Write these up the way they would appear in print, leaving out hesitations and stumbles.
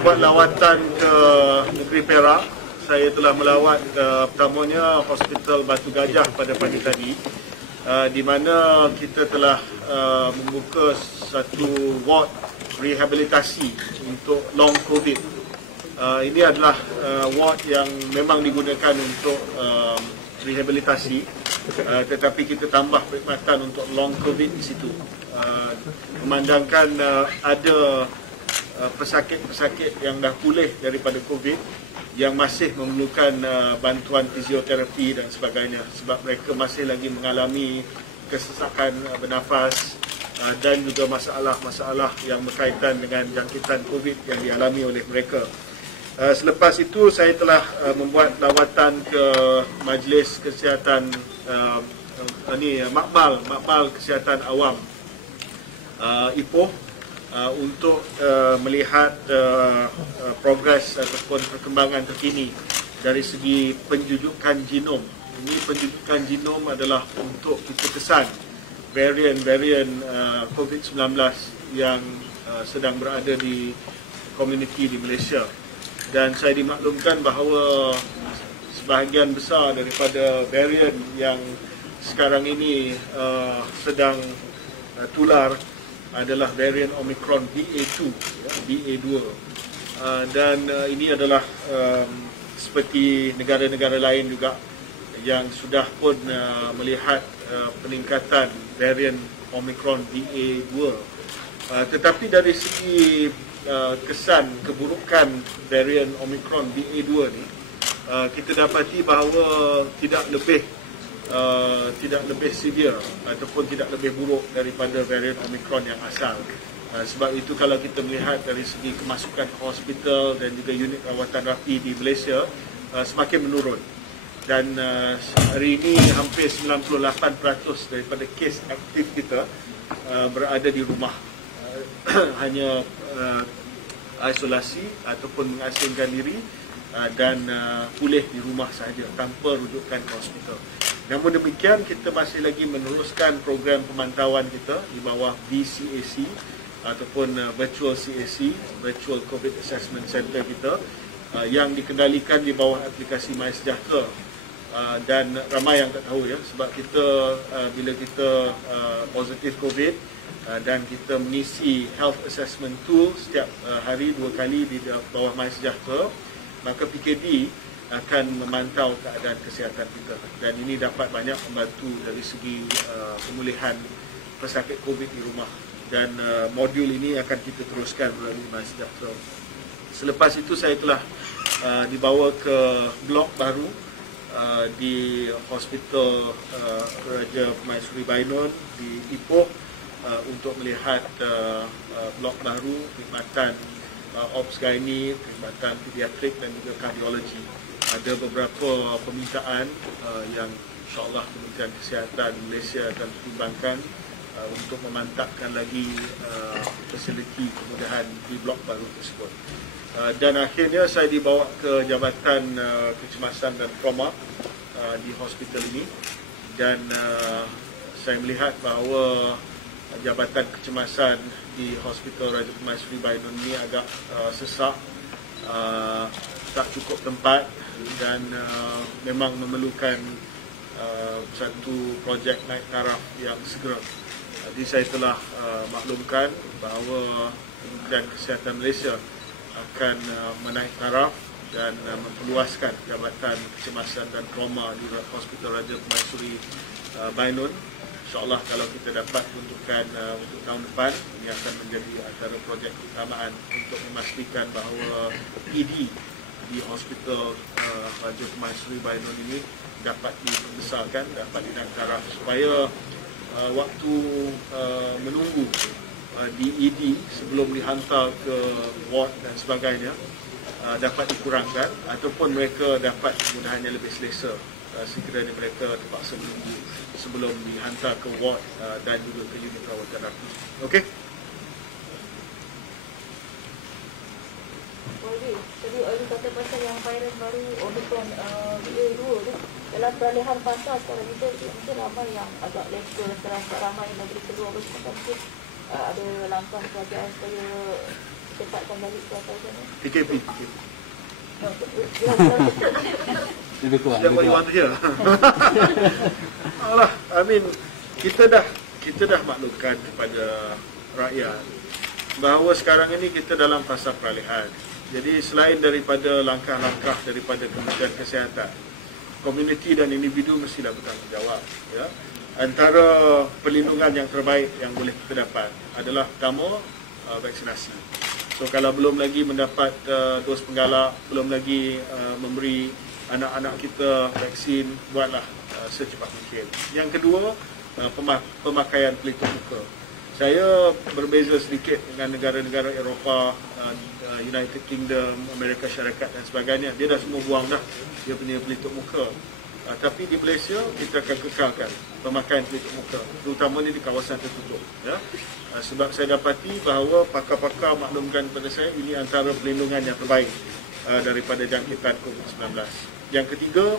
buat lawatan ke negeri Perak. Saya telah melawat pertamanya Hospital Batu Gajah pada pagi tadi, di mana kita telah membuka satu ward rehabilitasi untuk long COVID. Ini adalah ward yang memang digunakan untuk rehabilitasi, tetapi kita tambah perkhidmatan untuk long COVID di situ. Memandangkan ada pesakit-pesakit yang dah pulih daripada COVID yang masih memerlukan bantuan fisioterapi dan sebagainya, sebab mereka masih lagi mengalami kesesakan bernafas dan juga masalah-masalah yang berkaitan dengan jangkitan COVID yang dialami oleh mereka. Selepas itu saya telah membuat lawatan ke Majlis Kesihatan Makmal Kesihatan Awam Ipoh untuk melihat progres ataupun perkembangan terkini dari segi penjujukan genom. Ini penjujukan genom adalah untuk kita kesan varian-varian COVID-19 yang sedang berada di komuniti di Malaysia. Dan saya dimaklumkan bahawa sebahagian besar daripada varian yang sekarang ini sedang tular adalah varian Omicron BA2, BA2. Dan ini adalah seperti negara-negara lain juga yang sudah pun melihat peningkatan varian Omicron BA2. Tetapi dari segi kesan keburukan varian Omicron BA2 ni, kita dapati bahawa tidak lebih severe ataupun tidak lebih buruk daripada varian Omicron yang asal. Sebab itu kalau kita melihat dari segi kemasukan ke hospital dan juga unit rawatan rapi di Malaysia semakin menurun. Dan hari ini hampir 98% daripada kes aktif kita berada di rumah. Hanya isolasi ataupun mengasingkan diri dan pulih di rumah sahaja tanpa rujukan ke hospital. Namun demikian, kita masih lagi meneruskan program pemantauan kita di bawah VCAC ataupun Virtual CAC, Virtual COVID Assessment Center kita, yang dikendalikan di bawah aplikasi MySejahtera. Dan ramai yang tak tahu, ya, sebab kita bila kita positif COVID dan kita mengisi health assessment tool setiap hari 2 kali di bawah MySejahtera, maka PKD akan memantau keadaan kesihatan kita, dan ini dapat banyak membantu dari segi pemulihan pesakit COVID di rumah. Dan modul ini akan kita teruskan melalui MySejahtera. Selepas itu saya telah dibawa ke blok baru di Hospital Raja Permaisuri Bainon di Ipoh untuk melihat blok baru perkhidmatan Obs Gynae, perkhidmatan pediatrik dan juga kardiologi. Ada beberapa permintaan yang insyaAllah Kementerian Kesihatan Malaysia akan pertimbangkan untuk memantapkan lagi fasiliti kemudahan di blok baru tersebut. Dan akhirnya saya dibawa ke Jabatan Kecemasan dan Trauma di hospital ini, dan saya melihat bahawa Jabatan Kecemasan di Hospital Raja Permaisuri Bainon ini agak sesak, tak cukup tempat, dan memang memerlukan satu projek naik taraf yang segera. Jadi saya telah maklumkan bahawa Kementerian Kesihatan Malaysia akan menaik taraf dan memperluaskan Jabatan Kecemasan dan Trauma di Hospital Raja Permaisuri Bainon. InsyaAllah kalau kita dapat peruntukan untuk tahun depan, ini akan menjadi antara projek keutamaan untuk memastikan bahawa ED di Hospital Raja Permaisuri Bainon ini dapat dibesarkan, dapat dinaik taraf, supaya waktu menunggu di ED sebelum dihantar ke ward dan sebagainya dapat dikurangkan, ataupun mereka dapat kemudahannya lebih selesa sekiranya mereka terpaksa menunggu sebelum dihantar ke ward dan juga ke unit rawatan rapi. Okey. Tadi Oli kata pasal yang virus baru Omicron BA2 tu, dalam peralihan fasa sekarang ini mungkin ramai yang agak leka, terasa ramai negeri keluar, mungkin ada langkah kerajaan supaya ditetapkan balik ke atas sana? PKP. Lebih kurang. Setiap what you want to hear. Alah, I mean, kita dah maklumkan kepada rakyat bahawa sekarang ini kita dalam fasa peralihan. Jadi selain daripada langkah-langkah daripada Kementerian Kesihatan, komuniti dan individu mestilah bertanggungjawab. Ya. Antara perlindungan yang terbaik yang boleh kita dapat adalah pertama, vaksinasi. So kalau belum lagi mendapat dos penggalak, belum lagi memberi anak-anak kita vaksin, buatlah secepat mungkin. Yang kedua, pemakaian pelitup muka. Saya berbeza sedikit dengan negara-negara Eropah, United Kingdom, Amerika Syarikat dan sebagainya. Dia dah semua buang dah dia punya pelitup muka. Tapi di Malaysia kita akan kekalkan pemakaian pelitup muka, terutamanya di kawasan tertutup. Ya. Sebab saya dapati bahawa pakar-pakar maklumkan kepada saya ini antara perlindungan yang terbaik daripada jangkitan COVID-19. Yang ketiga,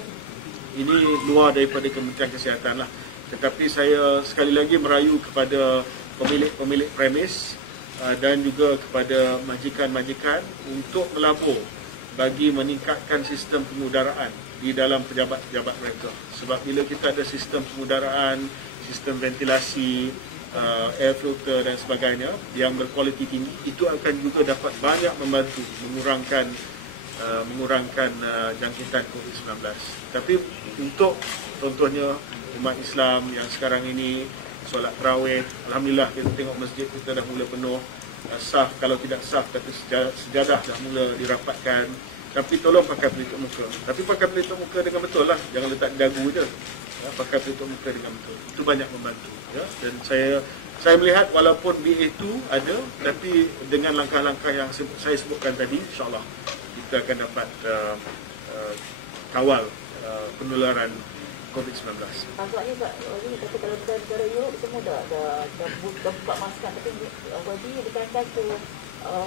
ini luar daripada Kementerian Kesihatan lah. Tetapi saya sekali lagi merayu kepada pemilik premis dan juga kepada majikan-majikan untuk melabur bagi meningkatkan sistem pengudaraan di dalam pejabat-pejabat mereka. Sebab bila kita ada sistem pengudaraan, sistem ventilasi, air filter dan sebagainya yang berkualiti tinggi, itu akan juga dapat banyak membantu mengurangkan jangkitan COVID-19. Tapi untuk contohnya umat Islam yang sekarang ini solat tarawih, alhamdulillah kita tengok masjid kita dah mula penuh, saf kalau tidak saf kata sejadah dah mula dirapatkan. Tapi tolong pakai pelitup muka. Tapi pakai pelitup muka dengan betul lah, jangan letak dagu je. Ya, pakai pelitup muka dengan betul. Itu banyak membantu. Ya. Dan saya melihat walaupun BA2 ada, tapi dengan langkah-langkah yang saya sebutkan tadi, insyaAllah kita akan dapat kawal penularan COVID-19. Agaknya ini kata kalau negara Europe semua dah buka masker, tapi bagi dekat tu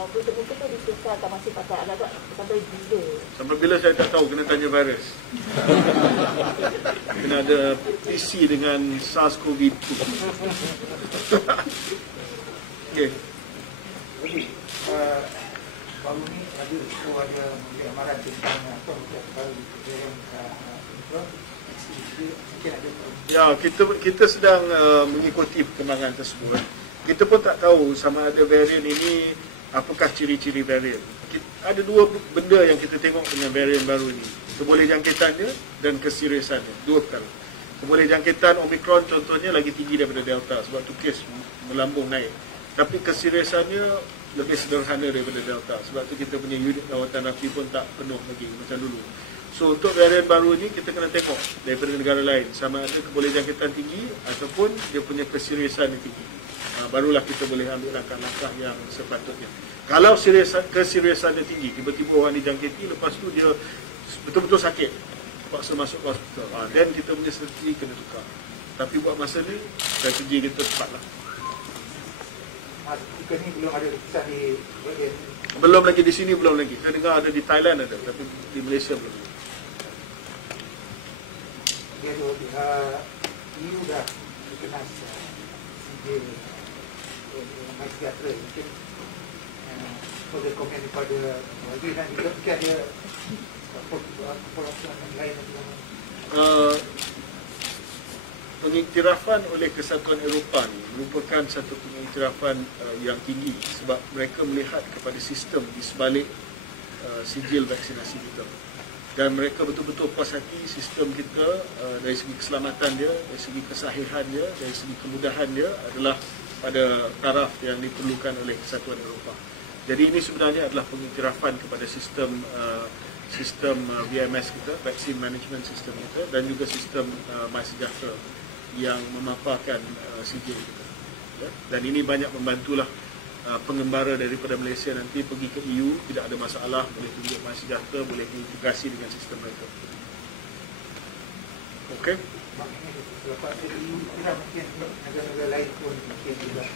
pelitup muka tu dikekalkan masih pakai agak-agak sampai bila? Sampai bila saya tak tahu, kena tanya virus. Kena ada PC dengan SARS-CoV-2. Okey. Baru ni ada amaran tentang apa baru ya, kita sedang mengikuti perkembangan tersebut. Kita pun tak tahu sama ada varian ini apakah ciri-ciri varian. Ada dua benda yang kita tengok dengan varian baru ini. Keboleh jangkitannya dan keseriusannya. Dua perkara. Keboleh jangkitan Omicron contohnya lagi tinggi daripada Delta sebab tu kes melambung naik. Tapi keseriusannya lebih sederhana daripada Delta. Sebab tu kita punya unit rawatan rapi pun tak penuh lagi macam dulu. So untuk varian baru ni kita kena tengok daripada negara lain sama ada keboleh jangkitan tinggi ataupun dia punya keseriusan yang tinggi. Barulah kita boleh ambil langkah-langkah yang sepatutnya. Kalau keseriusan dia tinggi, tiba-tiba orang dijangkiti, lepas tu dia betul-betul sakit, paksa masuk ke hospital, dan kita punya strategi kena tukar. Tapi buat masa ni, strategi kita tepatlah. Jika ni belum ada keputusan di belum lagi di sini, belum lagi. Saya dengar ada di Thailand ada, tapi di Malaysia belum. EU dah dikenas sijil sejahtera, mungkin pada komen kepada lagi dan juga mungkin ada peraturan lain pengiktirafan oleh Kesatuan Eropah ni merupakan satu pengiktirafan yang tinggi sebab mereka melihat kepada sistem di sebalik sijil vaksinasi kita. Dan mereka betul-betul puas hati sistem kita dari segi keselamatan dia, dari segi kesahihan dia, dari segi kemudahan dia adalah pada taraf yang diperlukan oleh Kesatuan Eropah. Jadi ini sebenarnya adalah pengiktirafan kepada sistem VMS kita, Vaccine Management System kita, dan juga sistem MySejahtera yang memaparkan sijil kita. Dan ini banyak membantulah pengembara daripada Malaysia nanti pergi ke EU, tidak ada masalah, boleh tunjuk MySejahtera, boleh diintegrasi dengan sistem mereka. Okey?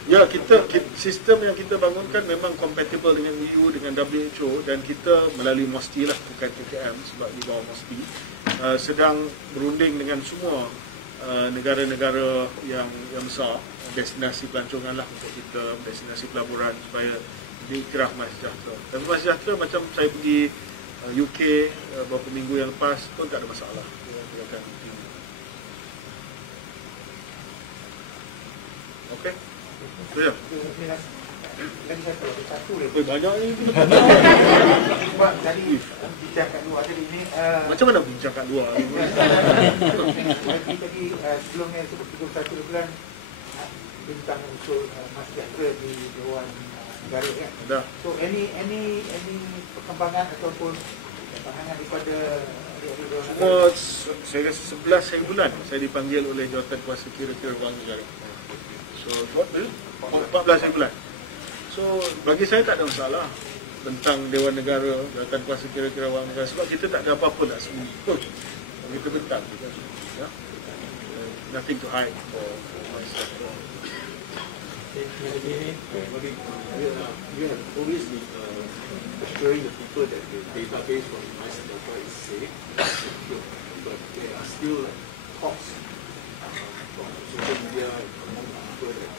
Ya, sistem yang kita bangunkan memang compatible dengan EU, dengan WHO, dan kita melalui MOSTI lah, bukan KKM sebab di bawah MOSTI, sedang berunding dengan semua negara-negara yang besar, destinasi pelancongan lah untuk kita, destinasi pelaburan supaya diiktiraf MySejahtera. Dan MySejahtera macam saya pergi UK beberapa minggu yang lepas pun tak ada masalah. Dia akan continue. Okey. Itu je. Lagi satu lagi. Banyak ni. Sebab tadi bincang kat luar tadi ni Macam mana bincang kat luar? tadi sebelumnya sebut 31 bulan tentang usul MySejahtera di Dewan Negara kan. Dah. So any perkembangan ataupun pandangan daripada Cuma saya rasa 11 hari bulan saya dipanggil oleh Jawatan Kuasa Kira-Kira Wang Negara. So 14 hari bulan. So bagi saya tak ada masalah tentang Dewan Negara, Jawatan Kuasa Kira-Kira Wang Negara, sebab kita tak ada apa-apa nak sembunyi pun. Kita bentang kita. Ya? Nothing to hide for myself. You have always been assuring the people that the database from MySejahtera is safe, but there are still talks from social media among people that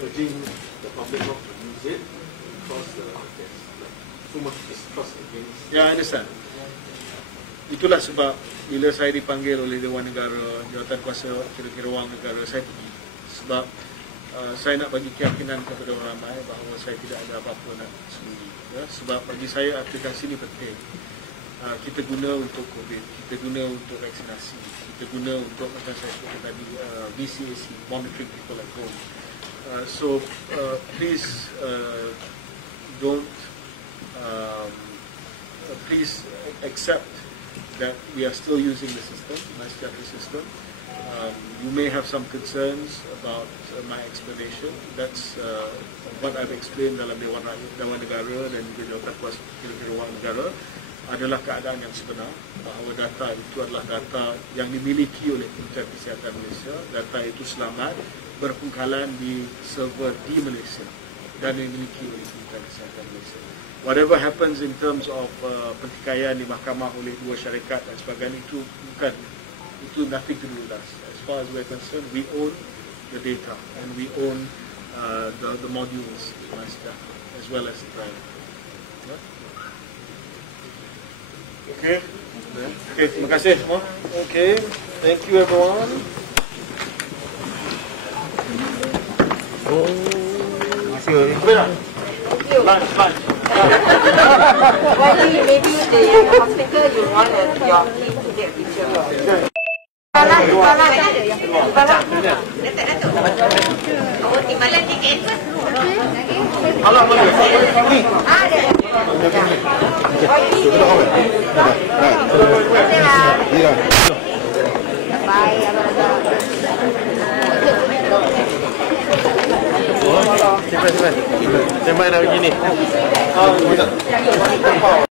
urging the public not to use it because there's so much distrust against. Ya, I understand. Itulah sebab bila saya dipanggil oleh Dewan Negara, Jawatan Kuasa Kira-Kira Wang Negara, saya pergi. Sebab saya nak bagi keyakinan kepada orang ramai bahawa saya tidak ada apa-apa nak sendiri. Ya? Sebab bagi saya aplikasi ini penting. Kita guna untuk COVID, kita guna untuk vaksinasi, kita guna untuk macam saya sebut tadi BCAC, monitoring people at home. So please don't please accept that we are still using the system, MySejahtera system. You may have some concerns about my explanation. That's what I've explained dalam Dewan Negara dan juga Jawatan Kuasa Kira-Kira Wang Negara adalah keadaan yang sebenar, bahawa data itu adalah data yang dimiliki oleh Kementerian Kesihatan Malaysia. Data itu selamat berpengkalan di server di Malaysia dan dimiliki oleh Kementerian Kesihatan Malaysia. Whatever happens in terms of pertikaian di mahkamah oleh dua syarikat dan sebagainya, itu nothing to do with us. As far as we're concerned, we own the data and we own the modules as well as the driver. Yeah? Okay. Okay, terima kasih semua. Okay, thank you everyone. Lunch. Maybe the hospital you want your team to get picture. Timbalan tiket. Halo, boleh. Sampai dah begini.